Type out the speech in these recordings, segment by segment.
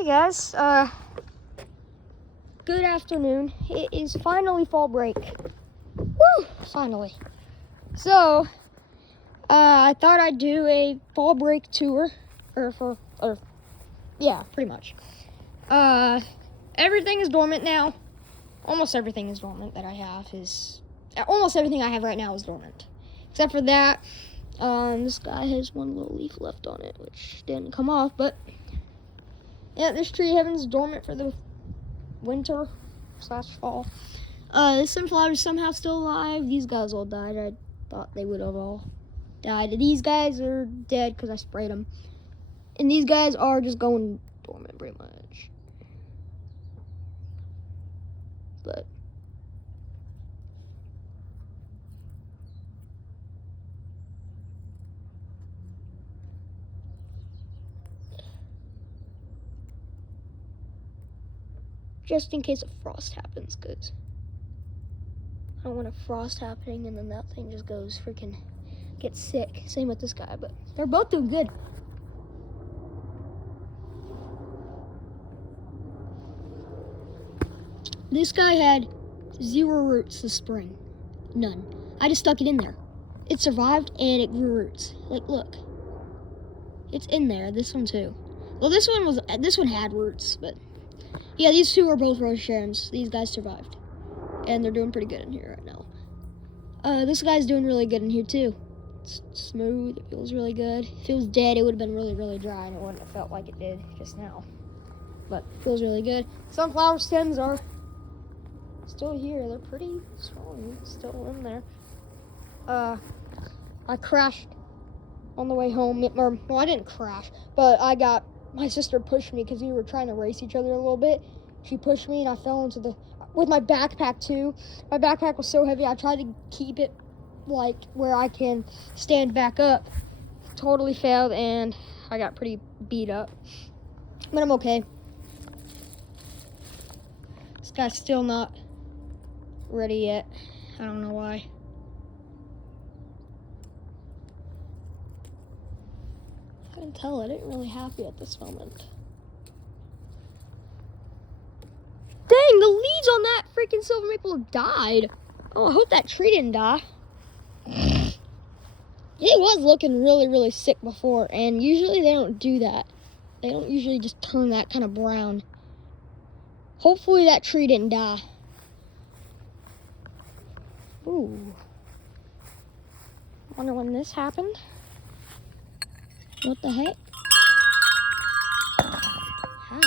Hey guys, good afternoon. It is finally fall break. Woo! Finally. So, I thought I'd do a fall break tour, yeah, pretty much. Everything is dormant now. Almost everything is dormant that I have almost everything I have right now is dormant. Except for that, this guy has one little leaf left on it, which didn't come off, but yeah, this tree heaven's dormant for the winter/fall. This sunflower is somehow still alive. These guys all died. I thought they would have all died. These guys are dead because I sprayed them. And these guys are just going dormant pretty much. But just in case a frost happens, because I don't want a frost happening and then that thing just goes gets sick. Same with this guy, but they're both doing good. This guy had 0 roots this spring. None. I just stuck it in there. It survived and it grew roots. Like, look. It's in there. This one too. Well, this one had roots, but yeah, these two are both rhododendrons. These guys survived. And they're doing pretty good in here right now. This guy's doing really good in here too. It's smooth. It feels really good. If it was dead, it would have been really, really dry and it wouldn't have felt like it did just now. But it feels really good. Sunflower stems are still here. They're pretty strong. Still in there. I crashed on the way home. Well, I didn't crash, but my sister pushed me because we were trying to race each other a little bit. She pushed me and I fell with my backpack too. My backpack was so heavy, I tried to keep it like where I can stand back up. Totally failed and I got pretty beat up. But I'm okay. This guy's still not ready yet. I don't know why. I can tell it ain't really happy at this moment. Dang, the leaves on that freaking silver maple died. Oh, I hope that tree didn't die. It was looking really, really sick before, and usually they don't do that. They don't usually just turn that kind of brown. Hopefully that tree didn't die. Ooh. Wonder when this happened. What the heck? How?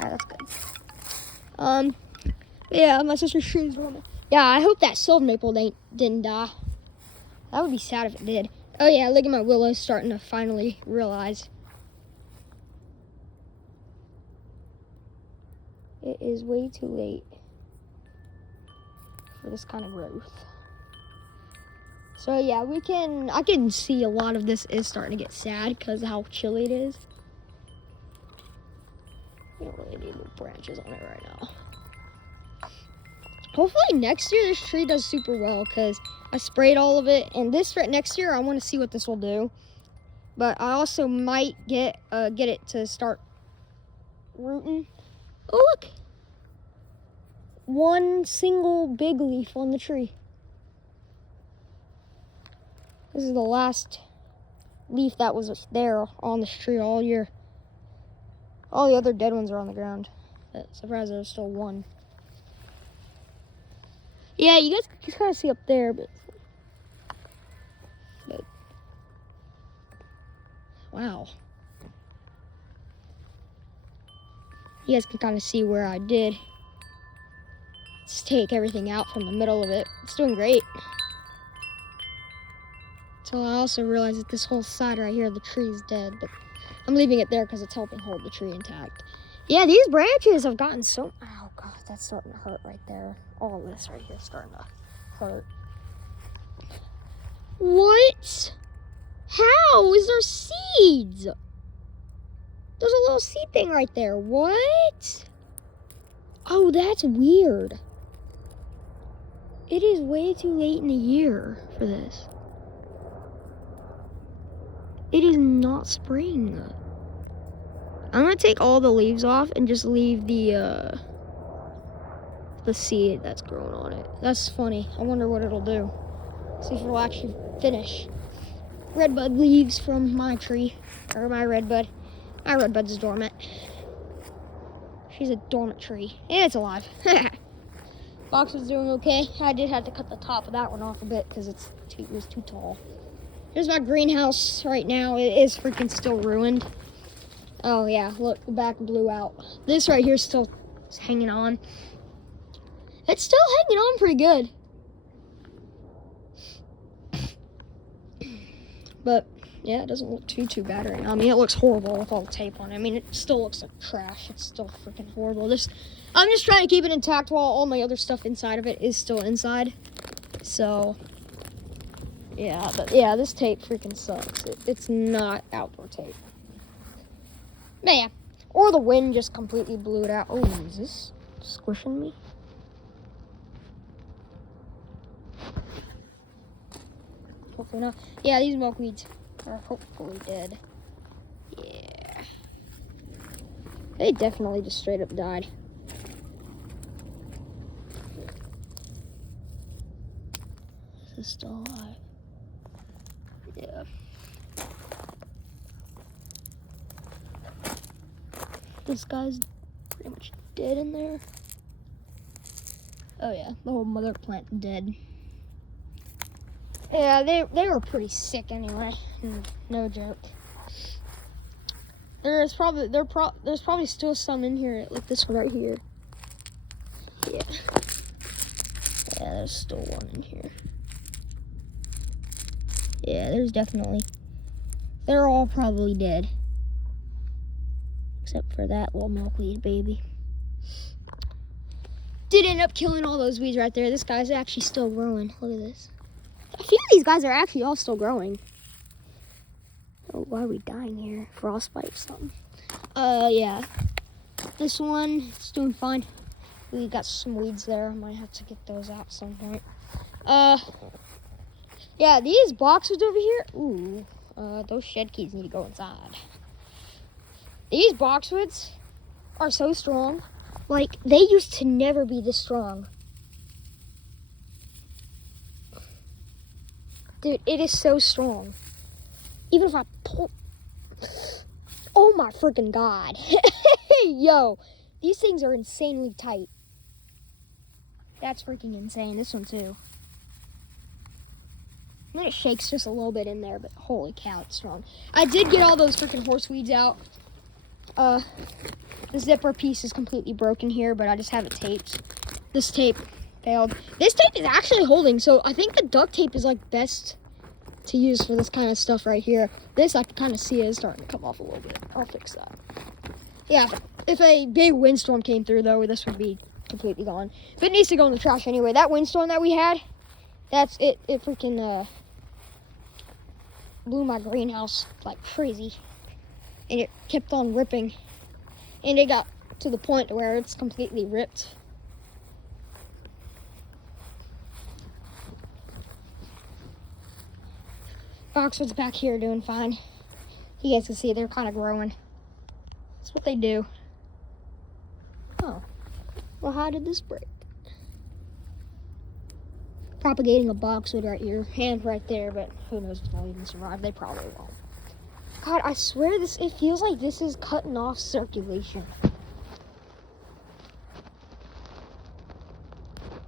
Alright, that's good. Yeah, my sister's tree's dormant. Yeah, I hope that silver maple didn't die. That would be sad if it did. Oh yeah, look at my willows starting to finally realize. It is way too late for this kind of growth. So yeah, I can see a lot of this is starting to get sad because of how chilly it is. We don't really need no branches on it right now. Hopefully next year this tree does super well because I sprayed all of it. And next year I want to see what this will do. But I also might get it to start rooting. Oh look! One single big leaf on the tree. This is the last leaf that was there on this tree all year. All the other dead ones are on the ground. Surprised there's still one. Yeah, you guys can kind of see up there, but wow. You guys can kind of see where I did. Just take everything out from the middle of it. It's doing great. So I also realized that this whole side right here of the tree is dead, but I'm leaving it there because it's helping hold the tree intact. Yeah, these branches have gotten so... Oh, God, that's starting to hurt right there. All this right here is starting to hurt. What? How is there seeds? There's a little seed thing right there. What? Oh, that's weird. It is way too late in the year for this. It is not spring. I'm gonna take all the leaves off and just leave the seed that's growing on it. That's funny. I wonder what it'll do. See if it'll actually finish. Redbud leaves from my tree, or my redbud. My redbud's dormant. She's a dormant tree, and it's alive. Boxwood's doing okay. I did have to cut the top of that one off a bit because it was too tall. Here's my greenhouse right now. It is freaking still ruined. Oh yeah, look, the back blew out. This right here is still hanging on. It's still hanging on pretty good. But yeah, it doesn't look too bad right now. I mean, it looks horrible with all the tape on it. I mean, it still looks like trash. It's still freaking horrible. I'm just trying to keep it intact while all my other stuff inside of it is still inside. So yeah, but yeah, this tape freaking sucks. It's not outdoor tape. Man, or the wind just completely blew it out. Oh, is this squishing me? Hopefully not. Yeah, these milkweeds are hopefully dead. Yeah. They definitely just straight up died. This is still alive. Yeah. This guy's pretty much dead in there. Oh yeah, the whole mother plant dead. Yeah, they were pretty sick anyway. No joke. There's probably still some in here, like this one right here. Yeah. Yeah, there's still one in here. Yeah, there's definitely. They're all probably dead. Except for that little milkweed baby. Did end up killing all those weeds right there. This guy's actually still growing. Look at this. A few of these guys are actually all still growing. Oh, why are we dying here? Frostbite or something. Yeah. This one, it's doing fine. We got some weeds there. I might have to get those out at some point. Yeah, these boxes over here. Ooh, those shed keys need to go inside. These boxwoods are so strong. Like, they used to never be this strong. Dude, it is so strong. Even if I pull... Oh my freaking God. Yo, these things are insanely tight. That's freaking insane. This one too. And it shakes just a little bit in there, but holy cow, it's strong. I did get all those freaking horseweeds out. The zipper piece is completely broken here, but I just have it taped. This tape failed. This tape is actually holding, so I think the duct tape is like best to use for this kind of stuff right here. This I can kind of see it is starting to come off a little bit. I'll fix that. Yeah, if a big windstorm came through though, this would be completely gone. But it needs to go in the trash anyway. That windstorm that we had, that's it. It freaking blew my greenhouse like crazy, and it kept on ripping, and it got to the point where it's completely ripped. Boxwood's back here doing fine. You guys can see they're kind of growing. That's what they do. Oh, well, how did this break? Propagating a boxwood right here, and right there, but who knows if they'll even survive. They probably won't. God, I swear it feels like this is cutting off circulation.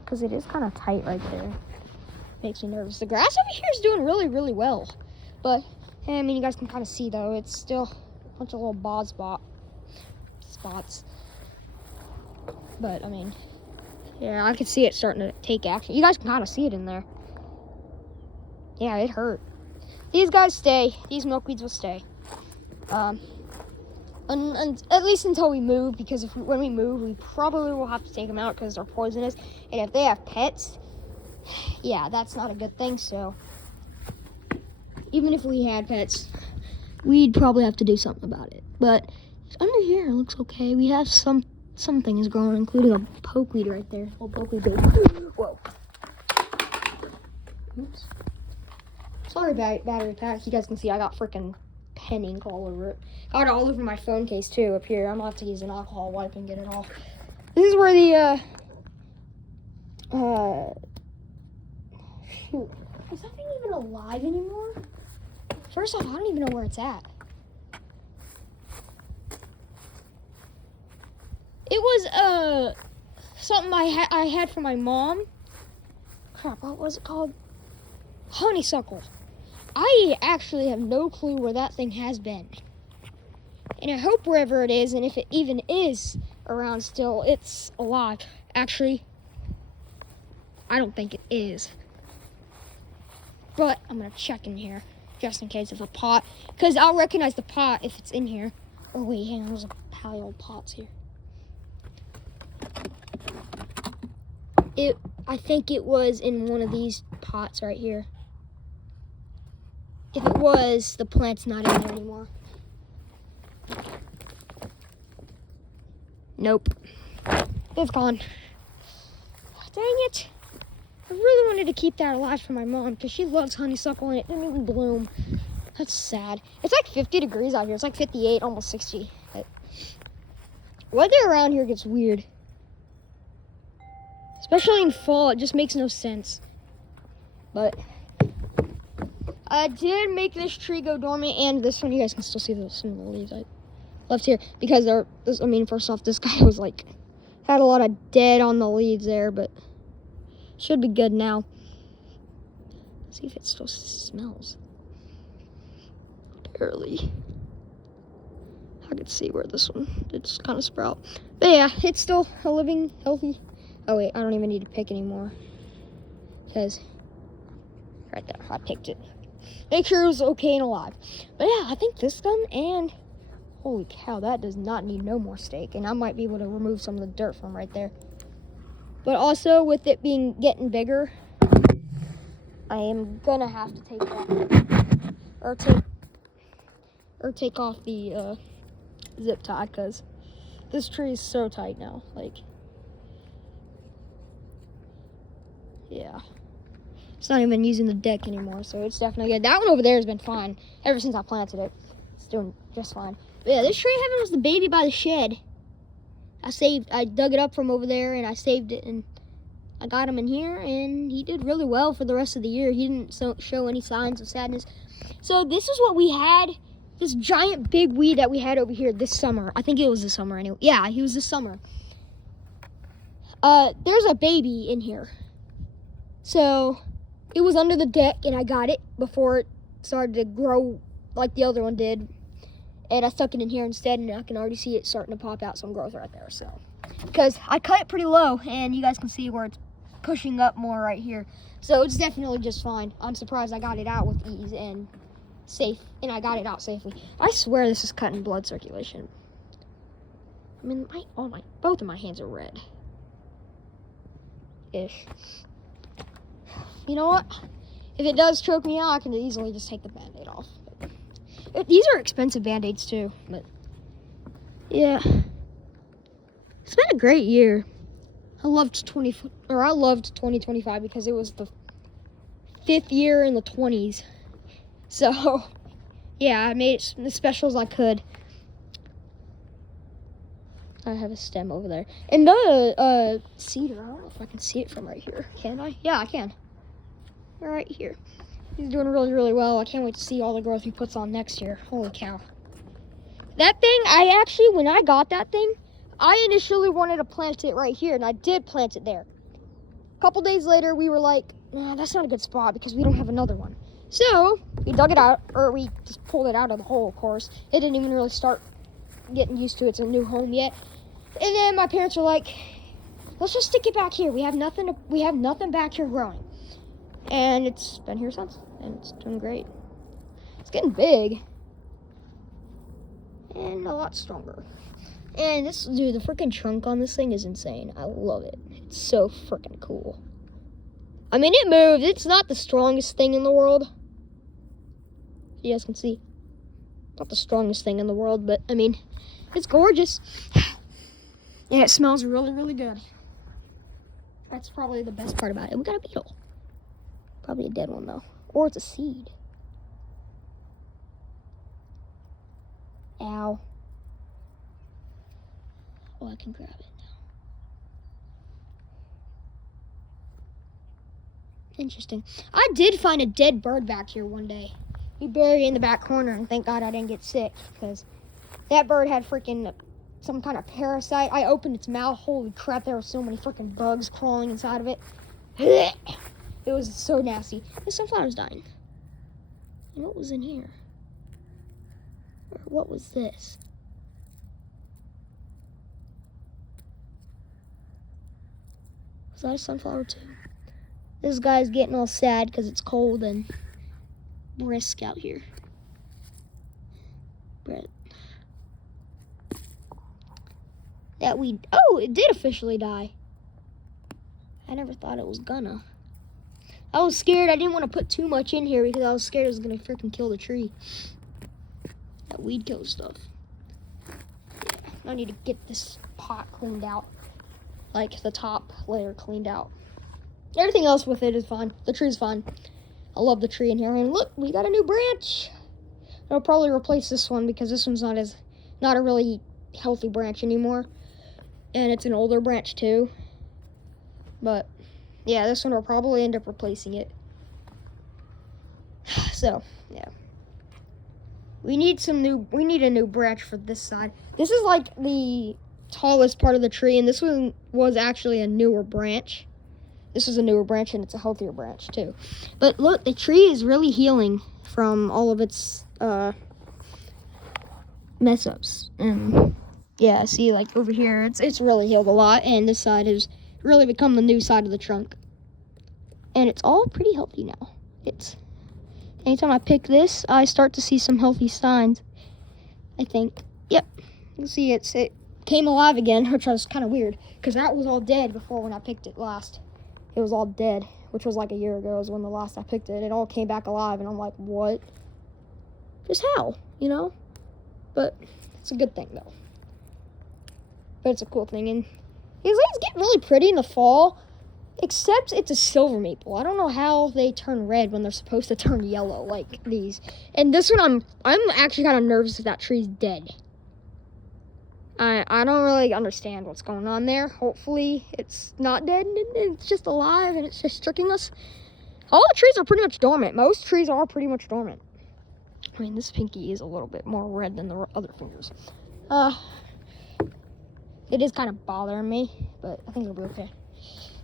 Because it is kind of tight right there. Makes me nervous. The grass over here is doing really, really well. But, hey, I mean, you guys can kind of see, though, it's still a bunch of little bald spots. But, I mean, yeah, I can see it starting to take action. You guys can kind of see it in there. Yeah, it hurt. These guys stay. These milkweeds will stay. But At least until we move, because when we move, we probably will have to take them out because they're poisonous. And if they have pets, yeah, that's not a good thing. So even if we had pets, we'd probably have to do something about it. But under here, it looks okay. We have some things growing, including a pokeweed right there. Oh, pokeweed baby. Whoa. Oops. Sorry, battery pack. You guys can see I got freaking pen ink all over it. Got it all over my phone case too up here. I'm gonna have to use an alcohol wipe and get it off. This is where the shoot. Is that thing even alive anymore? First off, I don't even know where it's at. It was something I had from my mom. Crap, what was it called? Honeysuckle. I actually have no clue where that thing has been. And I hope wherever it is, and if it even is around still, it's alive. Actually, I don't think it is. But I'm gonna check in here, just in case of a pot. Because I'll recognize the pot if it's in here. Oh wait, hang on, there's a pile of pots here. I think it was in one of these pots right here. If it was, the plant's not in there anymore. Nope. It's gone. Dang it. I really wanted to keep that alive for my mom because she loves honeysuckle and it didn't even bloom. That's sad. It's like 50 degrees out here. It's like 58, almost 60. But weather around here gets weird. Especially in fall, it just makes no sense. But I did make this tree go dormant, and this one, you guys can still see some of the leaves I left here. Because first off, this guy was like, had a lot of dead on the leaves there, but should be good now. Let's see if it still smells. Barely. I could see where this one did just kind of sprout. But yeah, it's still a living, healthy. Oh wait, I don't even need to pick anymore. Because right there, I picked it. Make sure it was okay and alive. But yeah, I think this done, and holy cow, that does not need no more stake. And I might be able to remove some of the dirt from right there. But also, with it getting bigger, I am gonna have to take that, or take off the zip tie, because this tree is so tight now. Like, yeah. It's not even using the deck anymore, so it's definitely good. That one over there has been fine ever since I planted it. It's doing just fine. But yeah, this tree heaven was the baby by the shed. I dug it up from over there, and I saved it, and I got him in here, and he did really well for the rest of the year. He didn't show any signs of sadness. So this is what we had, this giant big weed that we had over here this summer. I think it was this summer anyway. Yeah, he was this summer. There's a baby in here. So it was under the deck, and I got it before it started to grow like the other one did. And I stuck it in here instead, and I can already see it starting to pop out some growth right there. So, because I cut it pretty low, and you guys can see where it's pushing up more right here. So it's definitely just fine. I'm surprised I got it out with ease and safe, and I got it out safely. I swear this is cutting blood circulation. I mean, both of my hands are red. Ish. You know what? If it does choke me out, I can easily just take the Band-Aid off. These are expensive Band-Aids too, but yeah. It's been a great year. I loved 2025 because it was the 5th year in the 20s. So, yeah, I made it as special as I could. I have a stem over there. And the cedar, I don't know if I can see it from right here. Can I? Yeah, I can. Right here. He's doing really, really well. I can't wait to see all the growth he puts on next year. Holy cow. That thing, when I got that thing, I initially wanted to plant it right here, and I did plant it there. A couple days later, we were like, nah, that's not a good spot because we don't have another one. So, we dug it out, or we just pulled it out of the hole, of course. It didn't even really start getting used to its new home yet. And then my parents were like, let's just stick it back here. We have nothing back here growing. And it's been here since, and it's doing great. It's getting big. and a lot stronger. And this, dude, the freaking trunk on this thing is insane. I love it. It's so freaking cool. I mean, it moves. It's not the strongest thing in the world. You guys can see. Not the strongest thing in the world, but, I mean, it's gorgeous. And it smells really, really good. That's probably the best part about it. We got a beetle. Probably a dead one, though. Or it's a seed. Ow. Oh, I can grab it now. Interesting. I did find a dead bird back here one day. He buried it in the back corner, and thank God I didn't get sick, because that bird had freaking some kind of parasite. I opened its mouth. Holy crap, there were so many freaking bugs crawling inside of it. It was so nasty. The sunflower's dying. And what was in here? Or what was this? Was that a sunflower too? This guy's getting all sad because it's cold and brisk out here. But that weed. Oh, it did officially die. I never thought it was gonna. I was scared. I didn't want to put too much in here because I was scared it was gonna freaking kill the tree. That weed kills stuff. Yeah, I need to get this pot cleaned out. Like the top layer cleaned out. Everything else with it is fine. The tree's fine. I love the tree in here. And look, we got a new branch. I'll probably replace this one because this one's not a really healthy branch anymore. And it's an older branch too. But yeah, this one will probably end up replacing it. So, yeah. We need a new branch for this side. This is like the tallest part of the tree, and this one was actually a newer branch. This is a newer branch, and it's a healthier branch too. But look, the tree is really healing from all of its mess ups. And yeah, see, like over here, it's really healed a lot, and this side has really become the new side of the trunk. And it's all pretty healthy now. Anytime I pick this, I start to see some healthy signs, I think. Yep, you can see it came alive again, which was kind of weird, because that was all dead before when I picked it last. It was all dead, which was like a year ago is when the last I picked it. It all came back alive, and I'm like, what? Just how, you know? But it's a good thing, though. But it's a cool thing, and these leaves get really pretty in the fall, except it's a silver maple. I don't know how they turn red when they're supposed to turn yellow like these. And this one, I'm actually kind of nervous if that tree's dead. I don't really understand what's going on there. Hopefully it's not dead and it's just alive and it's just tricking us. All the trees are pretty much dormant. Most trees are pretty much dormant. I mean, this pinky is a little bit more red than the other fingers. It is kind of bothering me, but I think it'll be okay.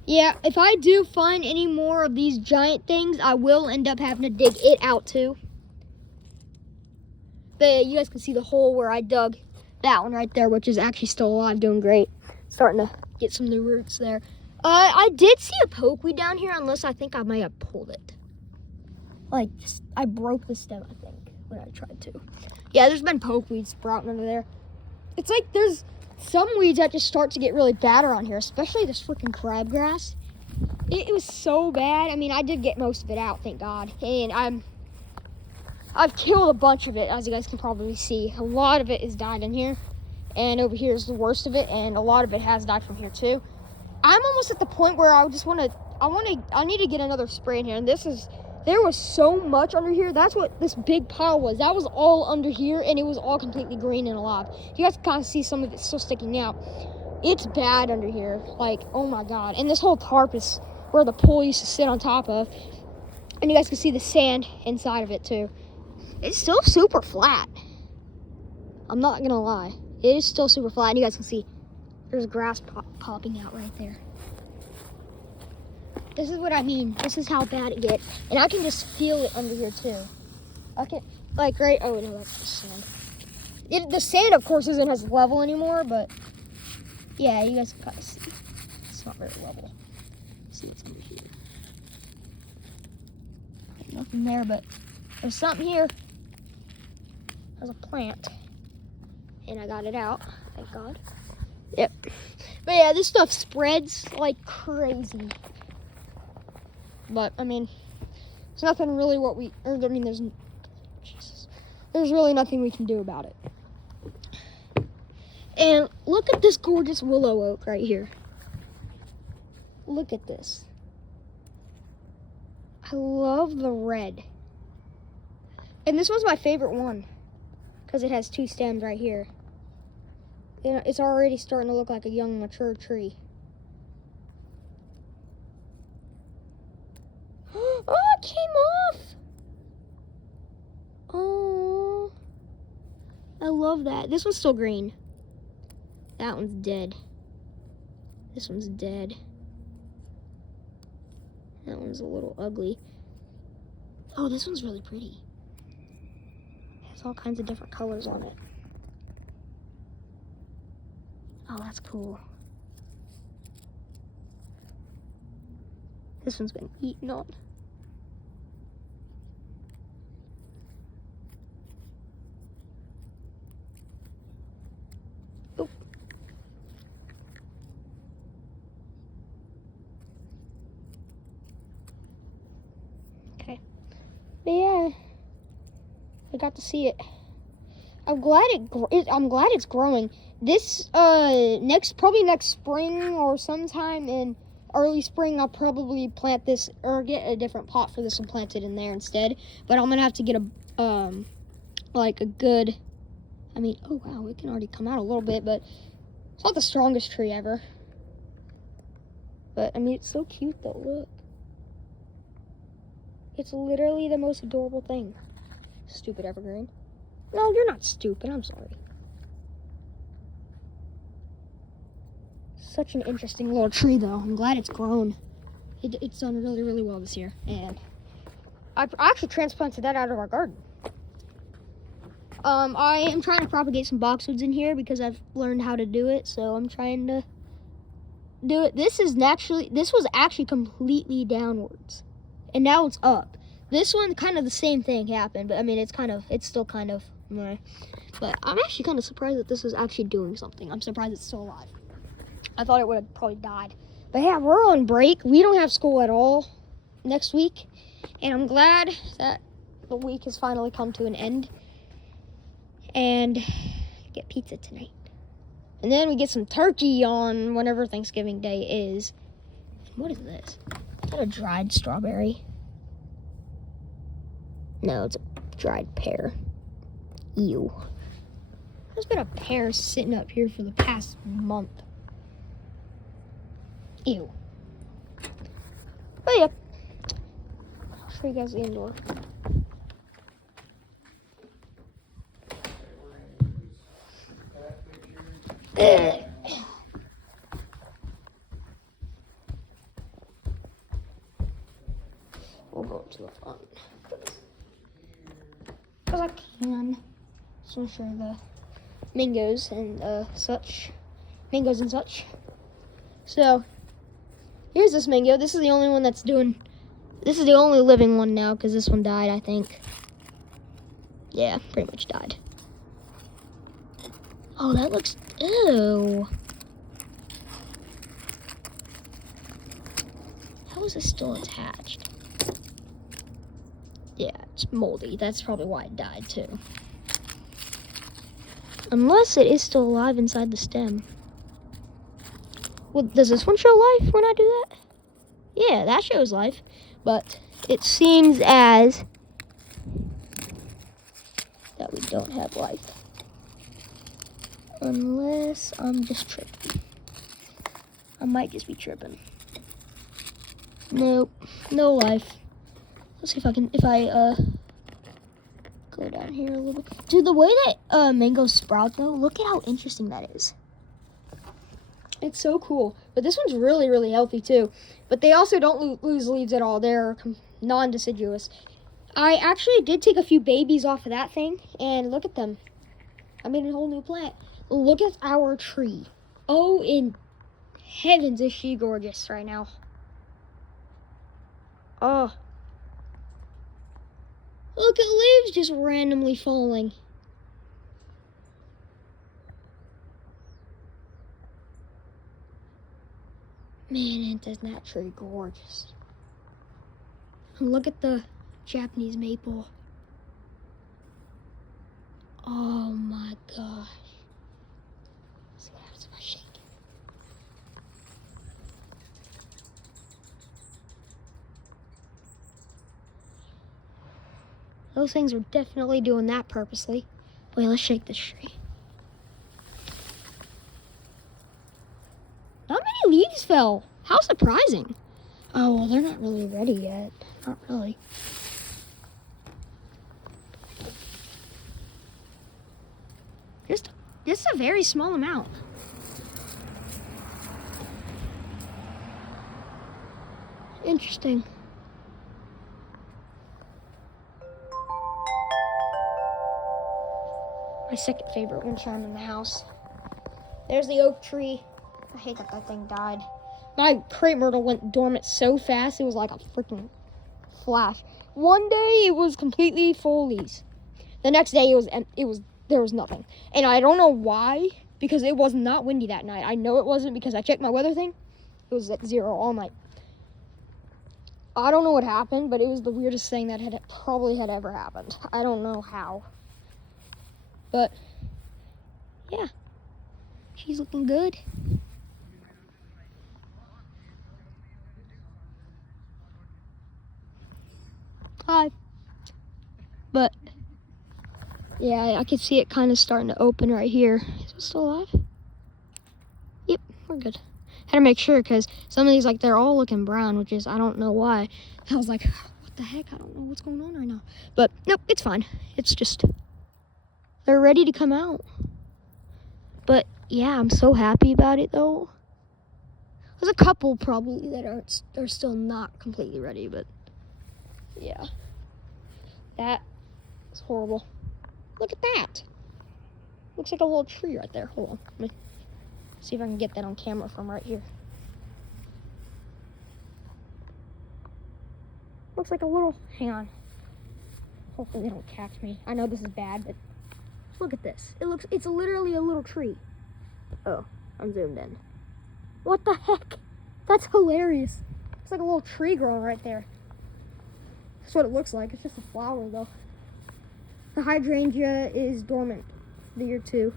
Yeah, if I do find any more of these giant things, I will end up having to dig it out too. But you guys can see the hole where I dug. That one right there, which is actually still alive, doing great. Starting to get some new roots there. I did see a pokeweed down here, unless I think I might have pulled it. Like, I broke the stem, I think, when I tried to. Yeah, there's been pokeweeds sprouting under there. It's like there's some weeds that just start to get really bad around here, especially this freaking crabgrass. It was so bad. I mean, I did get most of it out, thank God. And I've killed a bunch of it, as you guys can probably see. A lot of it is died in here, and over here is the worst of it, and a lot of it has died from here too. I'm almost at the point where I need to get another spray in here, and there was so much under here. That's what this big pile was. That was all under here, and it was all completely green and alive. You guys can kind of see some of it still sticking out. It's bad under here, like, oh my God. And this whole tarp is where the pool used to sit on top of, and you guys can see the sand inside of it too. It's still super flat. I'm not gonna lie. It is still super flat. And you guys can see there's grass popping out right there. This is what I mean. This is how bad it gets. And I can just feel it under here too. I can, like, right, oh no, that's the sand. The sand, of course, isn't as level anymore, but yeah, you guys can kind of see. It's not very level. See what's under here. Nothing there, but there's something here. There's a plant. and I got it out, thank God. Yep. But yeah, this stuff spreads like crazy. But I mean, there's nothing really there's really nothing we can do about it. And look at this gorgeous willow oak right here. Look at this. I love the red. And this was my favorite one because it has 2 stems right here. You know, it's already starting to look like a young, mature tree. Oh, it came off. Oh, I love that. This one's still green. That one's dead. This one's dead. That one's a little ugly. Oh, this one's really pretty. It has all kinds of different colors on it. Oh, that's cool. This one's been eaten on. Oh. Okay. But yeah, I got to see it. I'm glad it's growing. This probably next spring or sometime in early spring, I'll probably plant this or get a different pot for this and plant it in there instead. But I'm gonna have to get like a good. I mean, oh wow, it can already come out a little bit, but it's not the strongest tree ever. But I mean, it's so cute though. Look, it's literally the most adorable thing. Stupid evergreen. No, you're not stupid. I'm sorry. Such an interesting little tree, though. I'm glad it's grown. It's done really, really well this year. And I actually transplanted that out of our garden. I am trying to propagate some boxwoods in here because I've learned how to do it. So I'm trying to do it. This was actually completely downwards. And now it's up. This one, kind of the same thing happened. But I mean, it's still kind of meh. But I'm actually kind of surprised that this is actually doing something. I'm surprised it's still alive. I thought it would have probably died. But yeah, we're on break. We don't have school at all next week. And I'm glad that the week has finally come to an end. And get pizza tonight. And then we get some turkey on whenever Thanksgiving Day is. What is this? Is that a dried strawberry? No, it's a dried pear. Ew. There's been a pear sitting up here for the past month. Ew. But yeah, I'll show you guys the indoor. We'll go to the front. Because I can. So show the mangoes and such. Mangoes and such. So, here's this mango. This is the only one this is the only living one now because this one died, I think. Yeah, pretty much died. Oh, that looks, ew. How is this still attached? Yeah, it's moldy. That's probably why it died too. Unless it is still alive inside the stem. Well, does this one show life when I do that? Yeah, that shows life. But it seems as that we don't have life. Unless I'm just tripping. I might just be tripping. Nope, no life. Let's see if I go down here a little bit. Dude, the way that mangoes sprout though, look at how interesting that is. It's so cool. But this one's really, really healthy too. But they also don't lose leaves at all. They're non-deciduous. I actually did take a few babies off of that thing, and look at them. I made a whole new plant. Look at our tree. Oh, in heavens, is she gorgeous right now. Oh. Look at leaves just randomly falling. Man, isn't that tree gorgeous? And look at the Japanese maple. Oh my gosh. Let's see what happens if I shake it. Those things are definitely doing that purposely. Wait, let's shake this tree. Not many leaves fell. How surprising. Oh, well, they're not really ready yet. Not really. Just a very small amount. Interesting. My second favorite wind chime in the house. There's the oak tree. I hate that that thing died. My crepe myrtle went dormant so fast, it was like a freaking flash. One day it was completely full leaves. The next day there was nothing. And I don't know why, because it was not windy that night. I know it wasn't because I checked my weather thing. It was at 0 all night. I don't know what happened, but it was the weirdest thing that probably had ever happened. I don't know how. But yeah, she's looking good. Hi. But yeah, I can see it kind of starting to open right here. Is it still alive? Yep, we're good. Had to make sure because some of these, like, they're all looking brown, which is, I don't know why. I was like, what the heck? I don't know what's going on right now. But nope, it's fine. It's just, they're ready to come out. But yeah, I'm so happy about it though. There's a couple probably that are still not completely ready, but yeah. That is horrible. Look at that. Looks like a little tree right there. Hold on. Let me see if I can get that on camera from right here. Looks like a little, hang on. Hopefully they don't catch me. I know this is bad, but look at this. It's literally a little tree. Oh, I'm zoomed in. What the heck? That's hilarious. It's like a little tree growing right there. That's what it looks like. It's just a flower though. The hydrangea is dormant the year 2.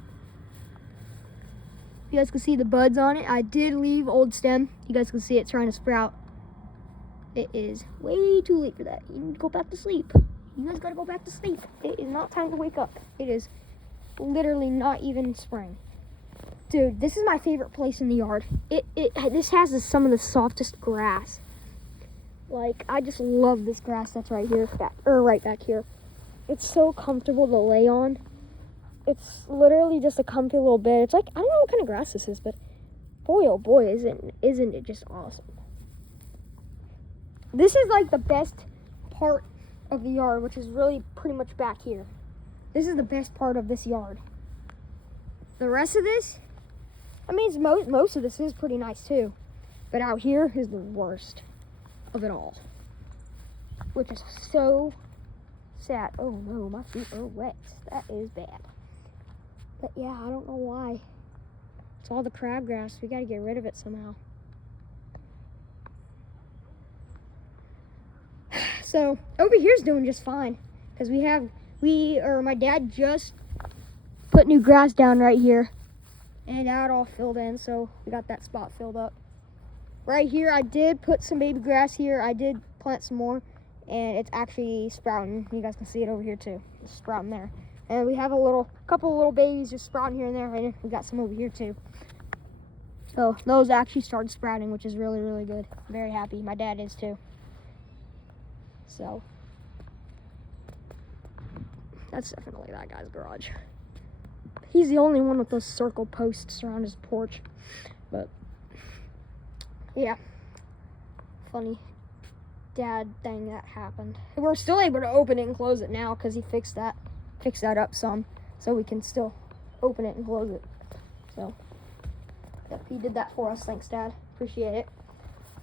You guys can see the buds on it. I did leave old stem. You guys can see it trying to sprout. It is way too late for that. You need to go back to sleep. You guys gotta go back to sleep. It is not time to wake up. It is literally not even spring. Dude, this is my favorite place in the yard. This has some of the softest grass. Like, I just love this grass that's right here, right back here. It's so comfortable to lay on. It's literally just a comfy little bed. It's like, I don't know what kind of grass this is, but boy, oh boy, isn't it just awesome. This is like the best part of the yard, which is really pretty much back here. This is the best part of this yard. The rest of this, I mean, most of this is pretty nice too, but out here is the worst of it all, which is so sad. Oh no, my feet are wet. That is bad. But yeah, I don't know why. It's all the crabgrass. We gotta get rid of it somehow. So over here's doing just fine because my dad just put new grass down right here, and now it all filled in, so we got that spot filled up. Right here, I did put some baby grass here. I did plant some more, and it's actually sprouting. You guys can see it over here too. It's sprouting there. And we have a couple little babies just sprouting here and there, and we got some over here too. So those actually started sprouting, which is really, really good. I'm very happy. My dad is too. So that's definitely that guy's garage. He's the only one with those circle posts around his porch. But yeah, funny dad thing that happened. We're still able to open it and close it now because he fixed that up some, so we can still open it and close it. So yep, he did that for us. Thanks, Dad. Appreciate it.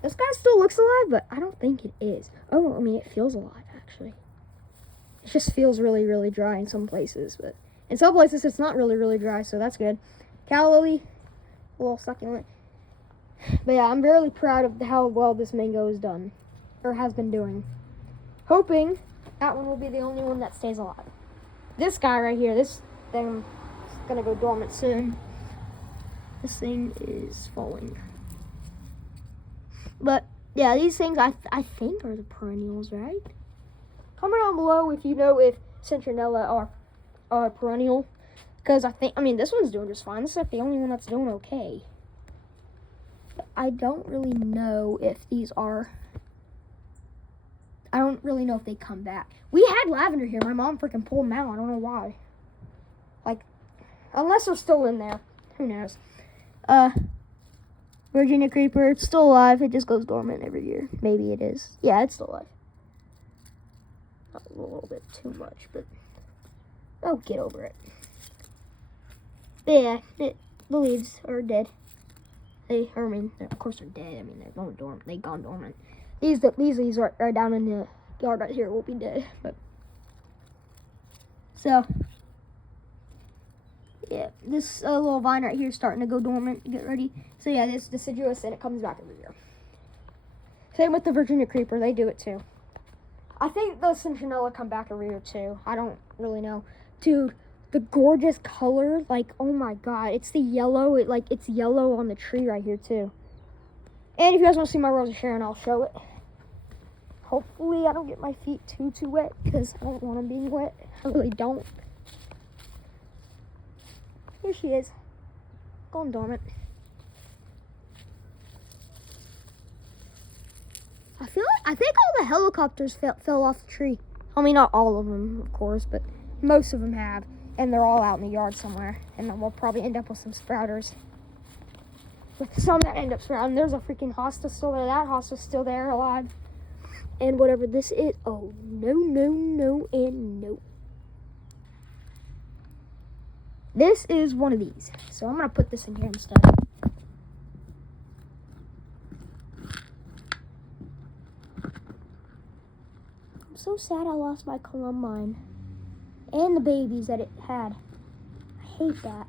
This guy still looks alive, but I don't think it is. Oh, I mean, it feels alive actually. It just feels really, really dry in some places, but in some places it's not really, really dry, so that's good. Calla lily, a little succulent. But yeah, I'm really proud of how well this mango is done, or has been doing. Hoping that one will be the only one that stays alive. This guy right here, this thing is gonna go dormant soon. This thing is falling. But yeah, these things I think are the perennials, right? Comment down below if you know if citronella are perennial. Because I mean, this one's doing just fine. This is like the only one that's doing okay. But I don't really know if these are. I don't really know if they come back. We had lavender here. My mom freaking pulled them out. I don't know why. Like, unless they're still in there. Who knows? Virginia creeper, it's still alive. It just goes dormant every year. Maybe it is. Yeah, it's still alive. Not a little bit too much, but oh, get over it. But yeah, the leaves are dead. Of course they're dead. I mean, they're going dormant. They've gone dormant. These leaves are down in the yard right here will be dead. But so yeah, this little vine right here is starting to go dormant. Get ready. So yeah, this deciduous, and it comes back every year. Same with the Virginia creeper. They do it too. I think the citronella come back every year too. I don't really know, dude. The gorgeous color, like, oh my god, it's the yellow. It's yellow on the tree right here too. And if you guys want to see my Rose of Sharon, I'll show it. Hopefully I don't get my feet too wet, because I don't want them being wet. I really don't. Here she is, going dormant. I think all the helicopters fell off the tree. I mean, not all of them, of course, but most of them have. And they're all out in the yard somewhere. And then we'll probably end up with some sprouters. With some that end up sprouting. There's a freaking hosta still there. That hosta's still there, alive. And whatever this is. Oh, no, and no. This is one of these. So I'm going to put this in here instead. I'm so sad I lost my columbine. And the babies that it had. I hate that.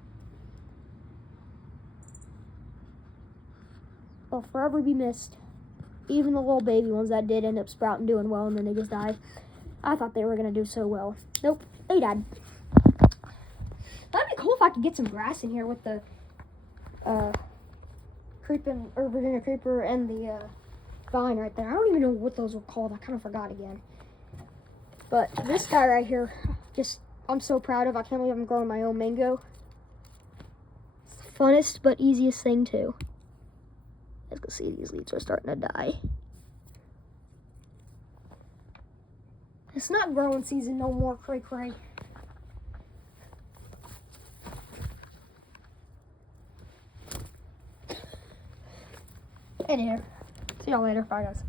They'll forever be missed. Even the little baby ones that did end up sprouting doing well, and then they just died. I thought they were going to do so well. Nope, they died. That'd be cool if I could get some grass in here with the Virginia creeper and the vine right there. I don't even know what those were called. I kind of forgot again. But this guy right here, I'm so proud of. I can't believe I'm growing my own mango. It's the funnest but easiest thing too. As you can see, these leaves are starting to die. It's not growing season no more, cray. Anywho, see y'all later. Bye, guys.